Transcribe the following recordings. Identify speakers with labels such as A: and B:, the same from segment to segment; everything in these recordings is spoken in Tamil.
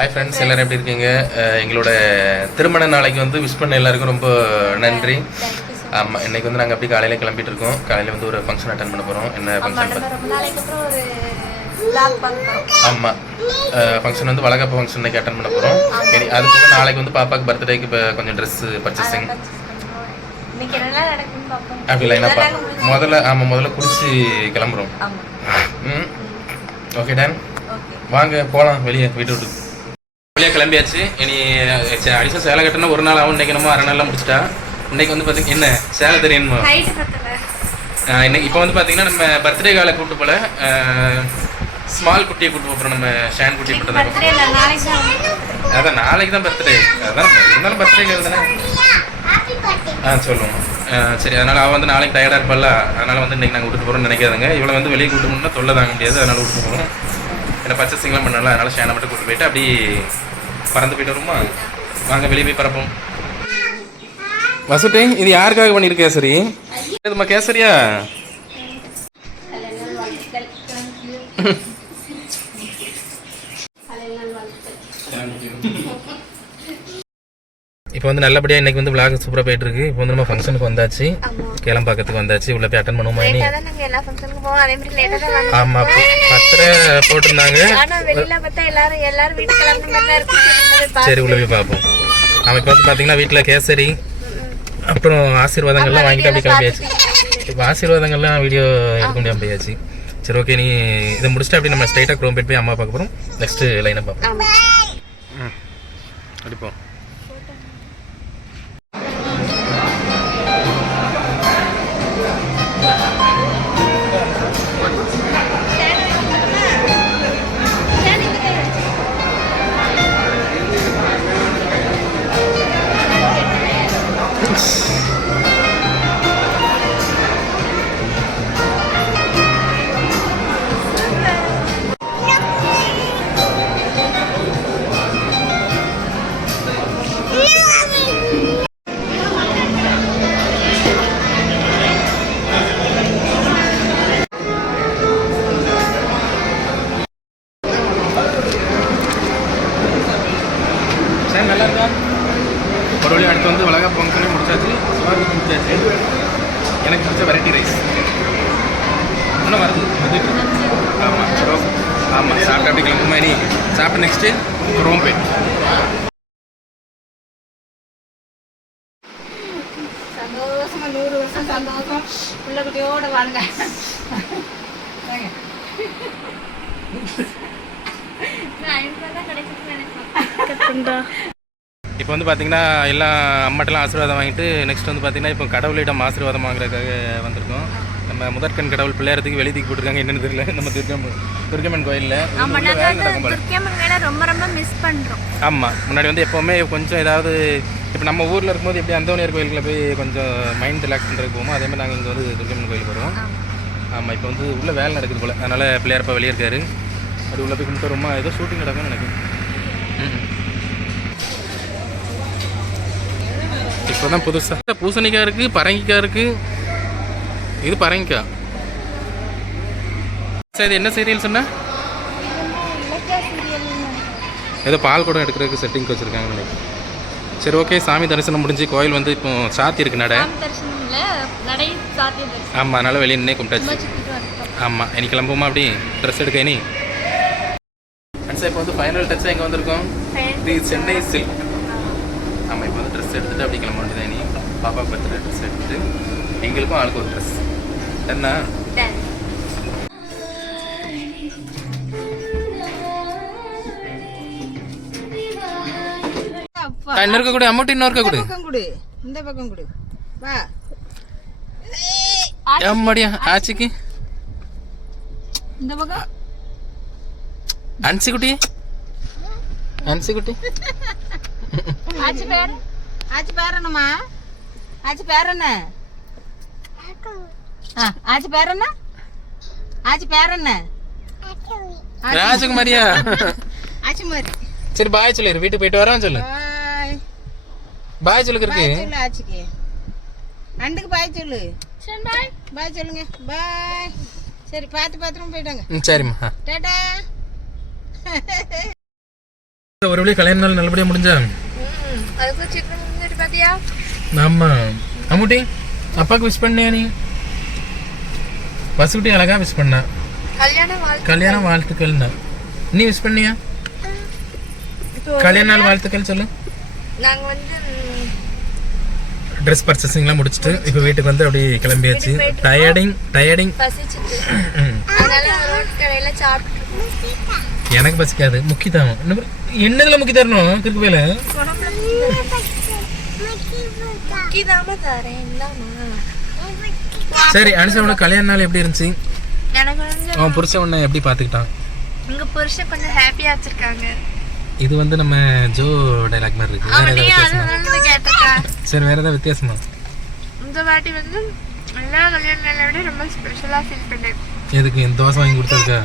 A: ஹாய் ஃப்ரெண்ட்ஸ் எல்லாரும் எப்படி இருக்கீங்க? எங்களோட திருமண நாளைக்கு வந்து விஷ் பண்ண எல்லாருக்கும் ரொம்ப நன்றி. ஆமாம் இன்னைக்கு வந்து நாங்கள் அப்படியே காலையில கிளம்பிட்டு இருக்கோம். காலையில் வந்து ஒரு ஃபங்க்ஷன் அட்டன் பண்ண போகிறோம் என்ன ஃபங்க்ஷன். ஆமாம் ஃபங்க்ஷன் வந்து வளகப்ப ஃபங்க்ஷன் அட்டன் பண்ண போகிறோம் அதுக்கு வந்து நாளைக்கு வந்து பாப்பாக்கு பர்த்டேக்கு இப்போ கொஞ்சம் ட்ரெஸ் பர்ச்சேசிங். அப்படி இல்லை என்னப்பா முதல்ல ஆமாம் முதல்ல குளிச்சு கிளம்புறோம். Okay done. வாங்க போகலாம் வெளியே வீட்டு விட்டு. வெளியே கிளம்பியாச்சு. இனி அடிஷன் சேலை கட்டணும் ஒரு நாள் ஆகும். இன்னைக்கு நம்ம அரை நாளில் முடிச்சிட்டா. இன்னைக்கு வந்து பார்த்தீங்க என்ன சேலை தெரியணுமா இன்னைக்கு இப்போ வந்து பார்த்தீங்கன்னா நம்ம பர்த்டே காலை கூட்டு போல ஸ்மால் குட்டியை கூட்டு போகிறோம் நம்ம ஷான் குட்டியை கூட்டு தான். அதான் நாளைக்கு தான் பர்த்டே அதான் இருந்தாலும் பர்த்டே கால் தானே? ஆ சொல்லுவோம். சரி அதனால் அவள் வந்து நாளைக்கு டயர்டாக இருப்பாள்ல அதனால் வந்து இன்னைக்கு நாங்கள் விட்டுட்டு போகிறோம்னு நினைக்காதுங்க. இவளை வந்து வெளியே கூட்டு போகணும்னா தொல்லை தாங்க முடியாது. அதனால் விட்டுட்டு போகிறோம் ஏன்னா பர்ச்சேசிங்லாம் பண்ணல அதனால் ஷேனை மட்டும் கூட்டு போயிட்டு அப்படி பறந்து போயிட்டு வருமா? வாங்க வெளியே போய் பறப்போம். வசுட்டே இது யாருக்காக பண்ணியிருக்க கேசரி இதுமா கேசரியா? இப்போ வந்து நல்லபடியாக இன்னைக்கு வந்து விளாக் சூப்பராக போயிட்டு இருக்கு இப்போ வந்து நம்ம ஃபங்க்ஷனுக்கு வந்தாச்சு.
B: ஆமா.
A: கேளம்பாக்கத்துக்கு வந்தாச்சு. உள்ள போய் அட்டன் பண்ணுவோமா இனி?
B: Late ஆ தான் நாங்க எல்லா function க்கும் போவோம். அதே மாதிரி late ஆ தான் வந்தோம்.
A: ஆமாம் பத்திரை போட்டிருந்தாங்க.
B: சரி, உள்ள போய்
A: சரி உள்ள போய் பார்ப்போம். நம்ம இப்போ வந்து பார்த்தீங்கன்னா வீட்டில் கேசரி அப்புறம் ஆசீர்வாதங்கள்லாம் வாங்கிட்டு அப்படி கிளம்பியாச்சு. இப்போ ஆசீர்வாதங்கள்லாம் வீடியோ எடுக்க முடியாம போயாச்சு. சரி ஓகே நீ இதை முடிச்சுட்டு அப்படி நம்ம ஸ்ட்ரைட்டாக க்ரோம் போயிட்டு போய் அம்மா பார்க்க போகிறோம் நெக்ஸ்ட்டு லைனை பார்ப்போம்.
B: ஆமா.
A: ம். அடிப்போம். ஆமாம் சாப்பிட்டு அப்படி கிளம்புமா நீ சாப்பிட்டு நெக்ஸ்ட்டு ரோம்பே
B: சந்தோஷமா நூறு வருஷம் சந்தோஷம். உள்ள குட்டியோட வாங்க.
A: இப்போ வந்து பார்த்தீங்கன்னா எல்லாம் அம்மாட்டெல்லாம் ஆசீர்வாதம் வாங்கிட்டு நெக்ஸ்ட் வந்து பார்த்தீங்கன்னா இப்போ கடவுளிடம் ஆசீர்வாதம் வாங்குறதுக்காக வந்திருக்கோம். நம்ம முதற்கண் கடவுள் பிள்ளையாரத்துக்கு வெளியதுக்கு போட்டிருக்காங்க. என்னன்னு தெரியல. நம்ம துர்க்கம் துர்க்கம்மன் கோயிலில்
B: ரொம்ப ரொம்ப மிஸ் பண்றோம்.
A: ஆமாம் முன்னாடி வந்து எப்போவுமே கொஞ்சம் ஏதாவது இப்போ நம்ம ஊரில் இருக்கும்போது எப்படி அந்தோனியர் கோயிலுக்குள்ள போய் கொஞ்சம் மைண்ட் ரிலாக்ஸ் பண்ணுறதுக்கு போவோமோ அதே மாதிரி நாங்கள் இங்கே வந்து துர்க்கம்மன் கோயிலுக்கு வருவோம். ஆமாம் இப்போ வந்து உள்ளே வேலை நடக்குது போல். அதனால் பிள்ளையாரப்பா வெளியே இருக்காரு அது உள்ளே போய் கும்பிட்டு வருமா ஏதோ ஷூட்டிங் நடக்கும்னு நினைக்கிறேன். இப்போ தான் புதுசாக பூசணிக்காய் இருக்குது பரங்கிக்காய் இருக்குது இது பரங்கிக்காய் சரி இது என்ன சீரியல் சொன்ன? ஏதோ பால் குடம் எடுக்கிறதுக்கு செட்டிங் வச்சுருக்காங்க நினைக்கிறேன். சரி ஓகே சாமி தரிசனம் முடிஞ்சு கோயில் வந்து இப்போ சாத்தி இருக்கு நட. ஆமாம் அதனால் வெளியே நின்னே கும்பிட்டாச்சு. ஆமாம் இனி கிளம்புமா அப்படி? ட்ரெஸ் எடுக்க இனி? ஃப்ரெண்ட்ஸ் இப்போ வந்து ஃபைனல் டச்சாக எங்கே வந்திருக்கோம்? இது சென்னை சில்க் ஆமாம் இப்போ வந்து ட்ரெஸ் எடுத்துட்டு அப்படி கிளம்ப வேண்டியது இனி. பாப்பா பர்த்டே ட்ரெஸ் எடுத்துட்டு எங்களுக்கும் ஆளுக்கு ஒரு ட்ரெஸ் என்ன. இன்னும் இருக்க கூட அமௌண்ட் இன்னும் இருக்க கூட.
C: பக்கம் கொடு இந்த பக்கம் கொடு. வா.
A: ஆச்சிக்கு.
C: இந்த பக்கம்.
A: அன்சி குட்டி அன்சி குட்டி
C: ஆச்சி பேர்? ஆச்சி பேர் என்னம்மா? ஆச்சி பேர் என்ன? ஆச்சி பேர் என்ன? ஆச்சி பேர் என்ன?
A: ராஜகுமாரியா?
C: ஆச்சி மாதிரி
A: சரி பாய் சொல்லு. வீட்டுக்கு போயிட்டு வரோம் சொல்லு.
C: பாய்
A: பாய் சொல்லுக்கு இருக்கு.
C: பாய் சொல்லு ஆச்சிக்கு. அண்டுக்கு பாய் சொல்லு. பாய் சொல்லுங்க. பாய் சரி பார்த்து பத்திரமா போயிட்டாங்க.
A: சரிம்மா.
C: டாடா.
A: ஒரு வழியாக கல்யாண நாள் நல்லபடியாக முடிஞ்சா?
B: அதுக்கு முடிஞ்சிட்டு பாத்தியா?
A: ஆமா. அம்முட்டி அப்பாவுக்கு விஷ் பண்ணியா நீ? பசுக்குட்டி அழகா விஷ் பண்ணா. கல்யாண வாழ்த்துக்கள்னா. நீ விஷ் பண்ணியா? கல்யாண நாள் வாழ்த்துக்கள் சொல்லு.
B: நாங்க வந்து
A: ட்ரெஸ் பர்ச்சேசிங்லாம் முடிச்சுட்டு இப்போ வீட்டுக்கு வந்து அப்படியே கிளம்பியாச்சு. டயர்டிங் டயர்டிங் எனக்கு பசிக்காது. முக்கி தான் என்னதுல முக்கி தரணும் கிறுக்கு போயில சரி அனுஷனோட கல்யாண நாள் எப்படி இருந்துச்சு?
B: எனக்கு வந்து
A: அவன் புருஷன் உன்னை எப்படி பார்த்துக்கிட்டான்?
B: உங்க புருஷன் கொஞ்சம் ஹாப்பியா வச்சிருக்காங்க.
A: இது வந்து நம்ம ஜோ டைலாக் மாதிரி இருக்கு. வேற
B: அவனே
A: ஏதாவது
B: அது
A: வித்தியாசமா?
B: வந்து கேட்டிருக்கா.
A: சரி வேற ஏதாவது வித்தியாசமா?
B: இந்த வாட்டி வந்து எல்லா கல்யாண நாளை விட ரொம்ப ஸ்பெஷலா ஃபீல் பண்ணேன்
A: எதுக்கு இந்த தோசை வாங்கி கொடுத்துருக்கா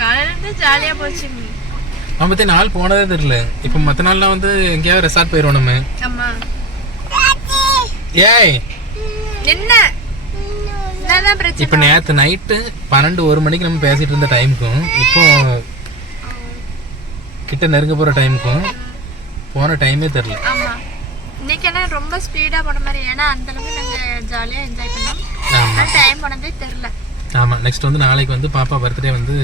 B: காலையில இருந்து ஜாலியா போச்சு
A: அவன் பத்தி நாள் போனதே தெரியல. இப்போ மற்ற நாள்லாம் வந்து எங்கேயாவது ரெசார்ட் போயிடுவோம் நம்ம. ஏய்!
B: என்ன
A: இப்போ நேற்று நைட்டு பன்னெண்டு ஒரு மணிக்கு நம்ம பேசிட்டு இருந்த டைமுக்கும் இப்போ கிட்ட நெருங்க போகிற டைமுக்கும் போன டைமே தெரில
B: இன்னைக்கு என்ன ரொம்ப ஸ்பீடா போன மாதிரி ஏன்னா அந்த அளவுக்கு நாங்க ஜாலியா என்ஜாய் பண்ணோம். டைம் போனதே தெரியல.
A: ஆமாம் நெக்ஸ்ட் வந்து நாளைக்கு வந்து பாப்பா பர்த்டே வந்து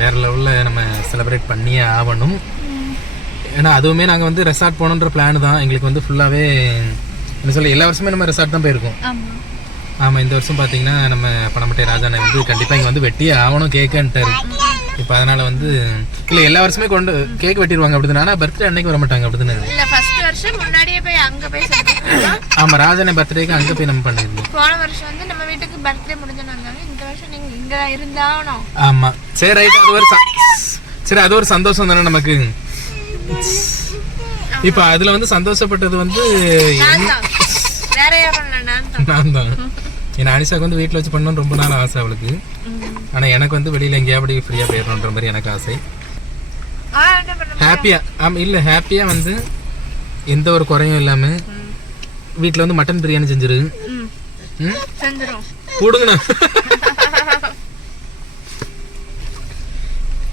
A: வேற லெவலில் நம்ம செலிப்ரேட் பண்ணியே ஆகணும். ஏன்னா அதுவுமே நாங்கள் வந்து ரெசார்ட் போகணுன்ற பிளான் தான். எங்களுக்கு வந்து ஃபுல்லாகவே என்ன சொல்ல எல்லா வருஷமே நம்ம ரெசார்ட் தான் போயிருக்கோம். ஆமாம் இந்த வருஷம் பார்த்தீங்கன்னா நம்ம பணமட்டை ராஜானை வந்து கண்டிப்பாக இங்கே வந்து வெட்டியே ஆகணும் கேக்குன்ட்டாரு இப்போ அதனால் வந்து இல்லை எல்லா வருஷமே கொண்டு கேக் வெட்டிடுவாங்க அப்படிதானே ஆனால் பர்த்டே அன்னைக்கு வர மாட்டாங்க அப்படிதானே?
B: இல்ல ஃபர்ஸ்ட் வருஷம் முன்னாடியே போய் அங்க போய் செஞ்சோம்
A: ஆமாம் ராஜானை பர்த்டேக்கு அங்கே போய் நம்ம பண்ணியிருந்தோம்
B: போன வருஷம் வந்து நம்ம வீட்டுக்கு பர்த்டே முடிஞ்சோன்னு வந்தாங்க இந்த வருஷம் நீங்க இங்க இருந்தாகணும்.
A: ஆமாம் சரி ரைட் அது ஒரு சரி அது ஒரு சந்தோஷம் தானே நமக்கு. இப்போ அதில் வந்து சந்தோஷப்பட்டது வந்து
B: நான் தான்.
A: ஏன்னா அனிஷாக்கு வந்து வீட்டில் வச்சு பண்ணணும்னு ரொம்ப நாள் ஆசை அவளுக்கு. ஆனால் எனக்கு வந்து வெளியில் எங்கேயாவது ஃப்ரீயாக போயிடணுன்ற மாதிரி எனக்கு ஆசை.
B: ஆ என்ன பண்ண
A: ஹாப்பியா ஆமாம் இல்லை ஹாப்பியாக வந்து எந்த ஒரு குறையும் இல்லாமல் வீட்டில் வந்து மட்டன் பிரியாணி செஞ்சிரு. போடுங்கண்ணா.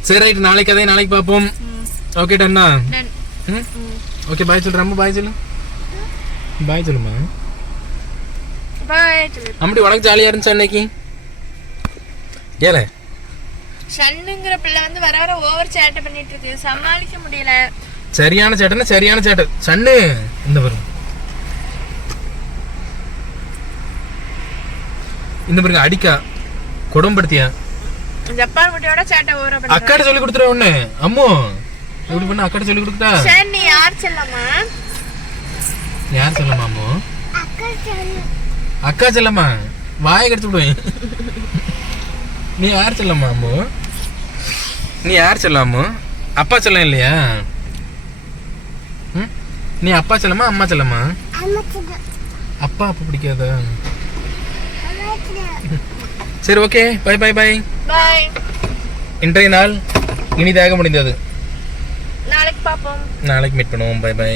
A: சரி ரைட் நாளைக்கு அதே நாளைக்கு பார்ப்போம். ஓகே டன்னா ஓகே பாய் ரொம்ப பாய் சொல்லு. பாய் சொல்லுமா
B: சொல்லு.
A: அம்மடி உனக்கு ஜாலியாக இருந்துச்சு அன்னைக்கு ஏல
B: சன்னுங்கிற பிள்ளை வந்து வர வர ஓவர் சேட்டை பண்ணிட்டு இருக்கு. சமாளிக்க முடியல.
A: சரியான சேட்டைன்னா சரியான சேட்டை சன்னு இந்த பாருங்க இந்த பாருங்க அடிக்கா. குடும்பப்படுத்தியா
B: ஜப்பான் குட்டியோட சேட்டை ஓவரா பண்ண
A: அக்காட்ட சொல்லி கொடுத்துரு ஒண்ணு. அம்மோ எப்படி பண்ண அக்காட்ட சொல்லி கொடுத்தா
B: சரி நீ யார் செல்லம்மா?
A: யார் சொல்லமா அம்மோ? அக்கா செல்லம்மா வாயை கடிச்சு விடுவேன். நீ யார் செல்லம்மா அம்மோ? நீ யார் செல்லாமோ அப்பா செல்லம் இல்லையா? ம்? நீ அப்பா செல்லமா அம்மா செல்லமா. அப்பா அப்பா பிடிக்காதா? சரி okay. Bye bye bye.
B: Bye
A: இன்றைய நாள் இனிதாக முடிந்தது.
B: நாளைக்கு பாப்போம்
A: நாளைக்கு மீட் பண்ணுவோம். Bye bye.